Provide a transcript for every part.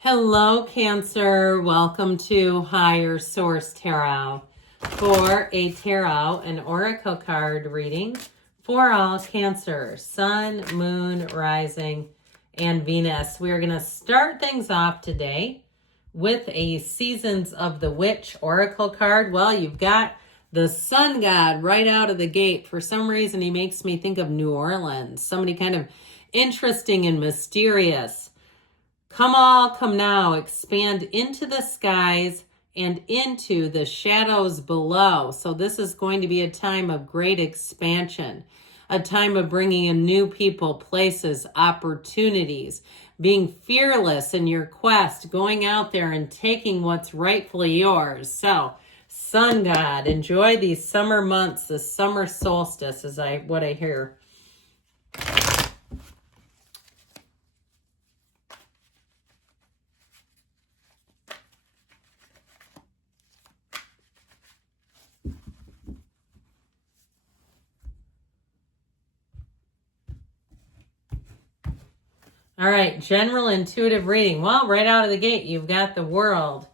Hello, Cancer. Welcome to Higher Source Tarot for a tarot and oracle card reading for all Cancer, Sun, Moon, Rising, and Venus. We're going to start things off today with a Seasons of the Witch oracle card. Well, you've got the Sun God right out of the gate. For some reason, he makes me think of New Orleans, somebody kind of interesting and mysterious. Come all, come now, expand into the skies and into the shadows below. So this is going to be a time of great expansion, a time of bringing in new people, places, opportunities, being fearless in your quest, going out there and taking what's rightfully yours. So, Sun God, enjoy these summer months. The summer solstice is what I hear. All right, general intuitive reading. Well, right out of the gate, you've got the World,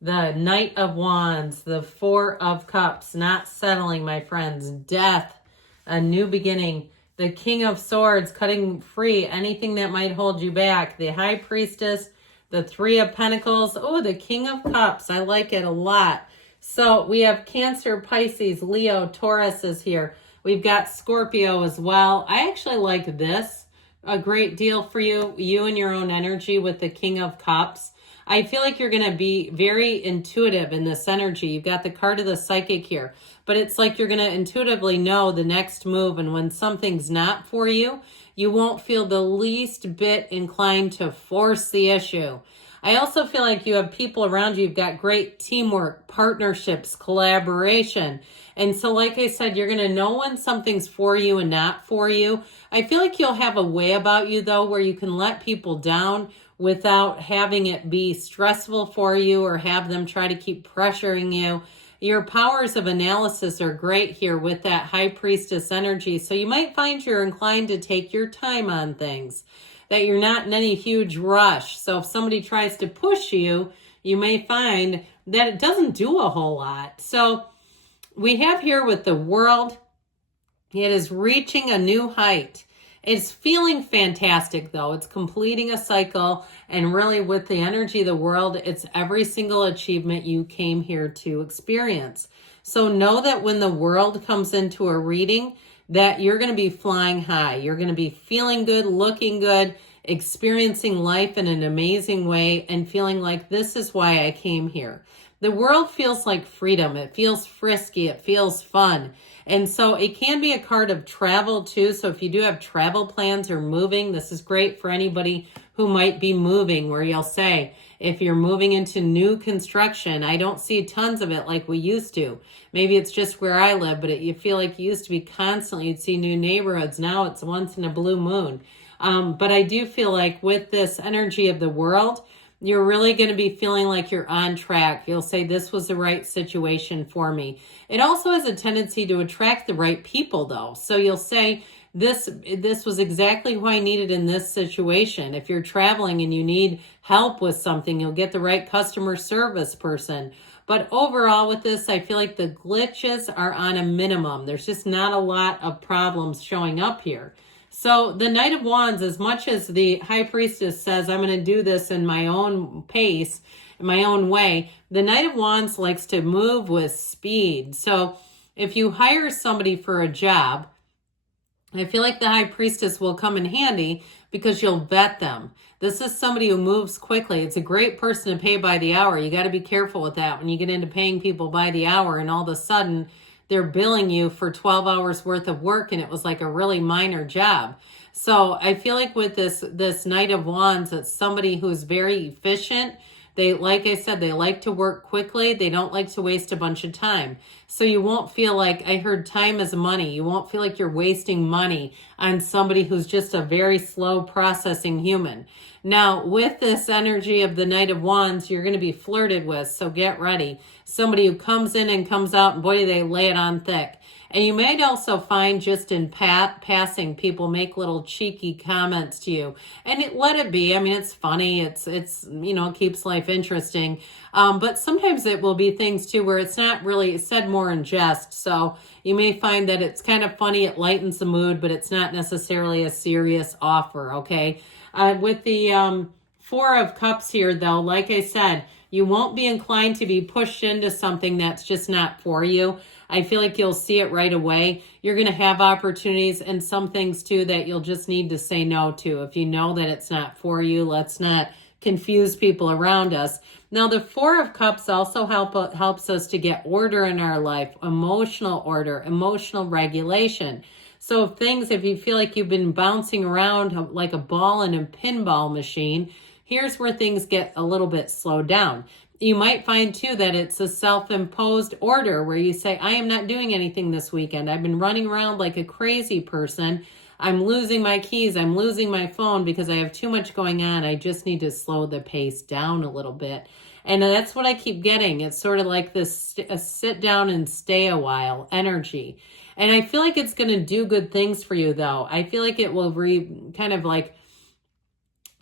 the Knight of Wands, the Four of Cups, not settling, my friends, death, a new beginning, the King of Swords, cutting free anything that might hold you back, the High Priestess, the Three of Pentacles, oh, the King of Cups, I like it a lot. So we have Cancer, Pisces, Leo, Taurus is here. We've got Scorpio as well. I actually like this a great deal for you and your own energy with the King of Cups. I feel like you're going to be very intuitive in this energy. You've got the card of the psychic here, but it's like you're going to intuitively know the next move. And when something's not for you, you won't feel the least bit inclined to force the issue. I also feel like you have people around you. You've got great teamwork, partnerships, collaboration. And so, like I said, you're going to know when something's for you and not for you. I feel like you'll have a way about you, though, where you can let people down without having it be stressful for you or have them try to keep pressuring you. Your powers of analysis are great here with that High Priestess energy. So you might find you're inclined to take your time on things, that you're not in any huge rush. So if somebody tries to push you, you may find that it doesn't do a whole lot. So we have here with the World, it is reaching a new height. It's feeling fantastic, though. It's completing a cycle, and really with the energy of the World, it's every single achievement you came here to experience. So know that when the World comes into a reading, that you're going to be flying high. You're going to be feeling good, looking good, experiencing life in an amazing way, and feeling like this is why I came here. The World feels like freedom. It feels frisky. It feels fun. And so it can be a card of travel too. So if you do have travel plans or moving, this is great for anybody who might be moving, where you'll say, if you're moving into new construction, I don't see tons of it like we used to. Maybe it's just where I live, but you feel like you used to be constantly, you'd see new neighborhoods. Now it's once in a blue moon. But I do feel like with this energy of the World, you're really going to be feeling like you're on track. You'll say, this was the right situation for me. It also has a tendency to attract the right people, though. So you'll say, this was exactly who I needed in this situation. If you're traveling and you need help with something, you'll get the right customer service person. But overall with this, I feel like the glitches are on a minimum. There's just not a lot of problems showing up here. So the Knight of Wands, as much as the High Priestess says, I'm going to do this in my own pace, in my own way, the Knight of Wands likes to move with speed. So if you hire somebody for a job, I feel like the High Priestess will come in handy because you'll vet them. This is somebody who moves quickly. It's a great person to pay by the hour. You got to be careful with that when you get into paying people by the hour and all of a sudden they're billing you for 12 hours worth of work and it was like a really minor job. So I feel like with this Knight of Wands, it's somebody who's very efficient. They, like I said, they like to work quickly. They don't like to waste a bunch of time. So you won't feel like, I heard time is money. You won't feel like you're wasting money on somebody who's just a very slow processing human. Now, with this energy of the Knight of Wands, you're going to be flirted with, so get ready. Somebody who comes in and comes out, and boy, do they lay it on thick. And you might also find just in passing, people make little cheeky comments to you. And let it be. I mean, it's funny. It's it keeps life interesting. But sometimes it will be things too where it's not really said more in jest. So you may find that it's kind of funny. It lightens the mood, but it's not necessarily a serious offer, okay? With the Four of Cups here, though, like I said, you won't be inclined to be pushed into something that's just not for you. I feel like you'll see it right away. You're going to have opportunities and some things too that you'll just need to say no to. If you know that it's not for you, let's not confuse people around us. Now, the Four of Cups also helps us to get order in our life, emotional order, emotional regulation. So if you feel like you've been bouncing around like a ball in a pinball machine, here's where things get a little bit slowed down. You might find too that it's a self-imposed order where you say, I am not doing anything this weekend. I've been running around like a crazy person. I'm losing my keys. I'm losing my phone because I have too much going on. I just need to slow the pace down a little bit. And that's what I keep getting. It's sort of like this sit down and stay a while energy. And I feel like it's going to do good things for you, though. I feel like it will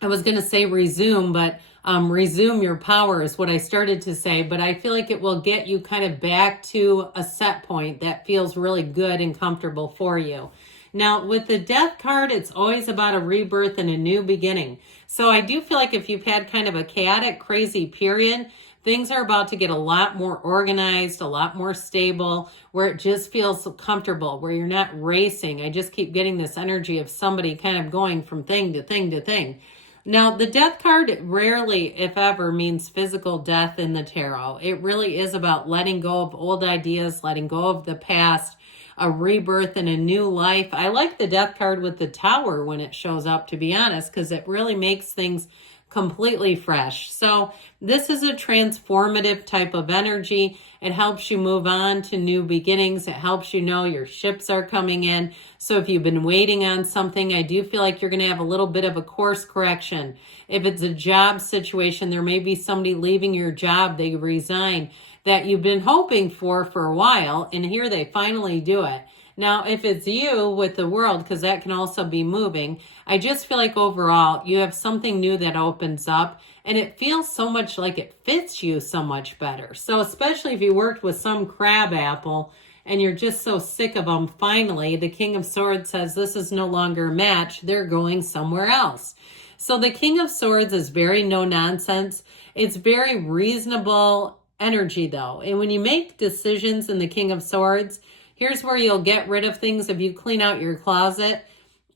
I was going to say resume, but resume your power is what I started to say. But I feel like it will get you kind of back to a set point that feels really good and comfortable for you. Now, with the Death card, it's always about a rebirth and a new beginning. So I do feel like if you've had kind of a chaotic, crazy period, things are about to get a lot more organized, a lot more stable, where it just feels comfortable, where you're not racing. I just keep getting this energy of somebody kind of going from thing to thing to thing. Now, the Death card rarely, if ever, means physical death in the tarot. It really is about letting go of old ideas, letting go of the past, a rebirth and a new life. I like the Death card with the Tower when it shows up, to be honest, because it really makes things completely fresh. So this is a transformative type of energy. It helps you move on to new beginnings. It helps you know your ships are coming in. So if you've been waiting on something, I do feel like you're going to have a little bit of a course correction. If it's a job situation, there may be somebody leaving your job, they resign, that you've been hoping for a while, and here they finally do it. Now, if it's you with the World, because that can also be moving, I just feel like overall you have something new that opens up, and it feels so much like it fits you so much better. So especially if you worked with some crab apple and you're just so sick of them, finally, the King of Swords says this is no longer a match. They're going somewhere else. So the King of Swords is very no nonsense. It's very reasonable energy, though. And when you make decisions in the King of Swords, here's where you'll get rid of things. If you clean out your closet,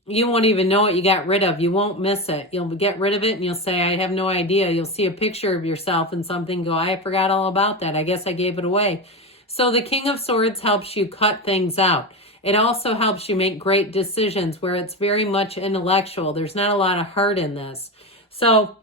you won't even know what you got rid of. You won't miss it. You'll get rid of it and you'll say, I have no idea. You'll see a picture of yourself and something, go, I forgot all about that. I guess I gave it away. So the King of Swords helps you cut things out. It also helps you make great decisions where it's very much intellectual. There's not a lot of heart in this. So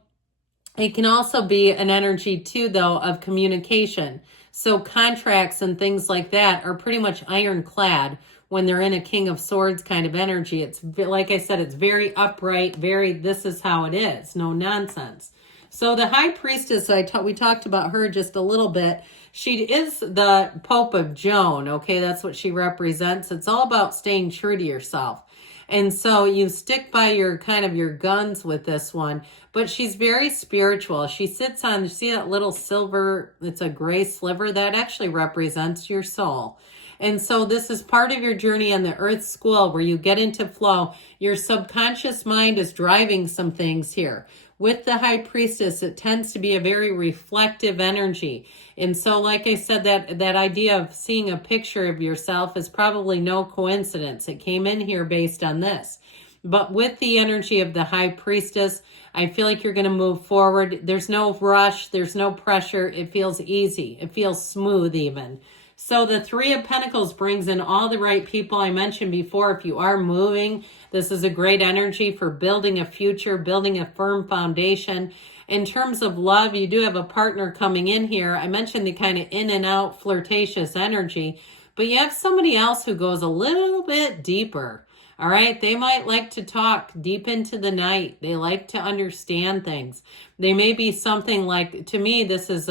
it can also be an energy too, though, of communication. So contracts and things like that are pretty much ironclad when they're in a King of Swords kind of energy. It's like I said, it's very upright, very this is how it is, no nonsense. So the High Priestess, we talked about her just a little bit. She is the Pope of Joan, okay? That's what she represents. It's all about staying true to yourself. And so you stick by your guns with this one, but she's very spiritual. She sits on, you see that little silver, it's a gray sliver, that actually represents your soul. And so this is part of your journey on the Earth School where you get into flow. Your subconscious mind is driving some things here. With the High Priestess, it tends to be a very reflective energy. And so, like I said, that idea of seeing a picture of yourself is probably no coincidence. It came in here based on this. But with the energy of the High Priestess, I feel like you're going to move forward. There's no rush. There's no pressure. It feels easy. It feels smooth even. So the Three of Pentacles brings in all the right people I mentioned before. If you are moving, This is a great energy for building a future, building a firm foundation. In terms of love, you do have a partner coming in here. I mentioned the kind of in and out flirtatious energy, but you have somebody else who goes a little bit deeper. All right. They might like to talk deep into the night. They like to understand things. They may be something like, to me, this is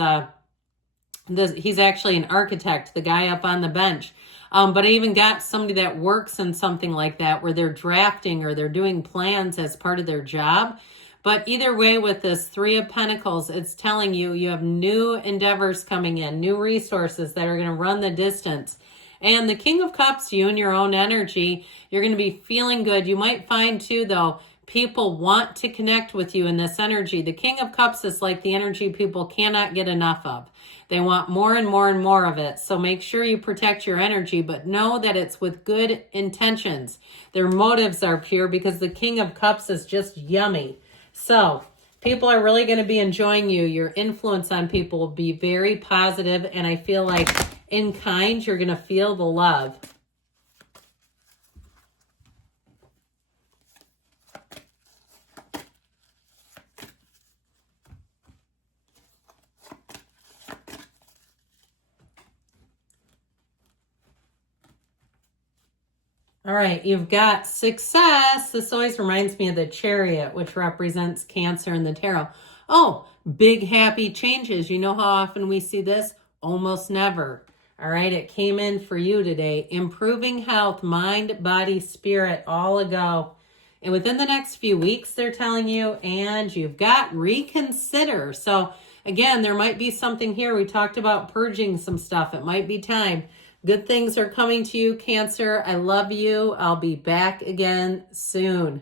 he's actually an architect, the guy up on the bench. But I even got somebody that works in something like that where they're drafting or they're doing plans as part of their job. But either way, with this Three of Pentacles, it's telling you you have new endeavors coming in, new resources that are going to run the distance. And the King of Cups, you and your own energy, you're going to be feeling good. You might find too, though, people want to connect with you in this energy. The King of Cups is like the energy people cannot get enough of. They want more and more and more of it. So make sure you protect your energy, but know that it's with good intentions. Their motives are pure because the King of Cups is just yummy. So people are really going to be enjoying you. Your influence on people will be very positive, and I feel like in kind, you're going to feel the love. All right, you've got success. This always reminds me of the Chariot, which represents Cancer in the tarot. Oh, big happy changes. You know how often we see this? Almost never. All right, it came in for you today. Improving health, mind, body, spirit, all a go. And within the next few weeks, they're telling you, and you've got reconsider. So again, there might be something here. We talked about purging some stuff. It might be time. Good things are coming to you, Cancer. I love you. I'll be back again soon.